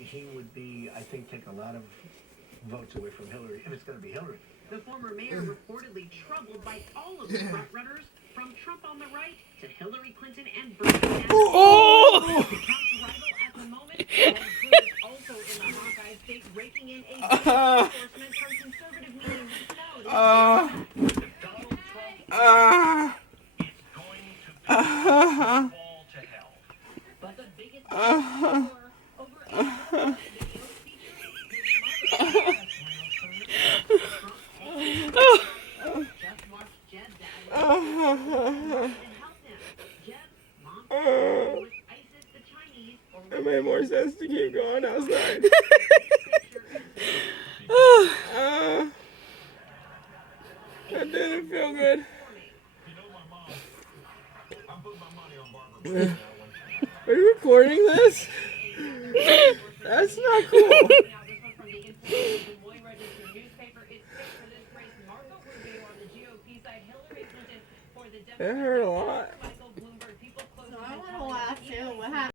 he would be, I think, take a lot of votes away from Hillary, if it's going to be Hillary. The former mayor reportedly troubled by all of the frontrunners, from Trump on the right to Hillary Clinton and Bernie Sanders. Oh! Trump's rival at the moment, Ted Cruz, also in the Hawkeye state, raking in a enforcement from conservative meetings with Donald Trump Is going to fall to hell. But the biggest over 800 videos featuring his mother. Just watched Jed's dad and help him. Jed's mom with ISIS, the Chinese, or It made more sense to keep going outside. That didn't feel good. Are you recording this? That's not cool. Now, this one from the Des Moines Register newspaper. It's fit for this race. Marco Rubio on the GOP side, Hillary Clinton for the It Democrats. hurt a lot. Michael Bloomberg, people close So to I him want to calling laugh him too. What happened?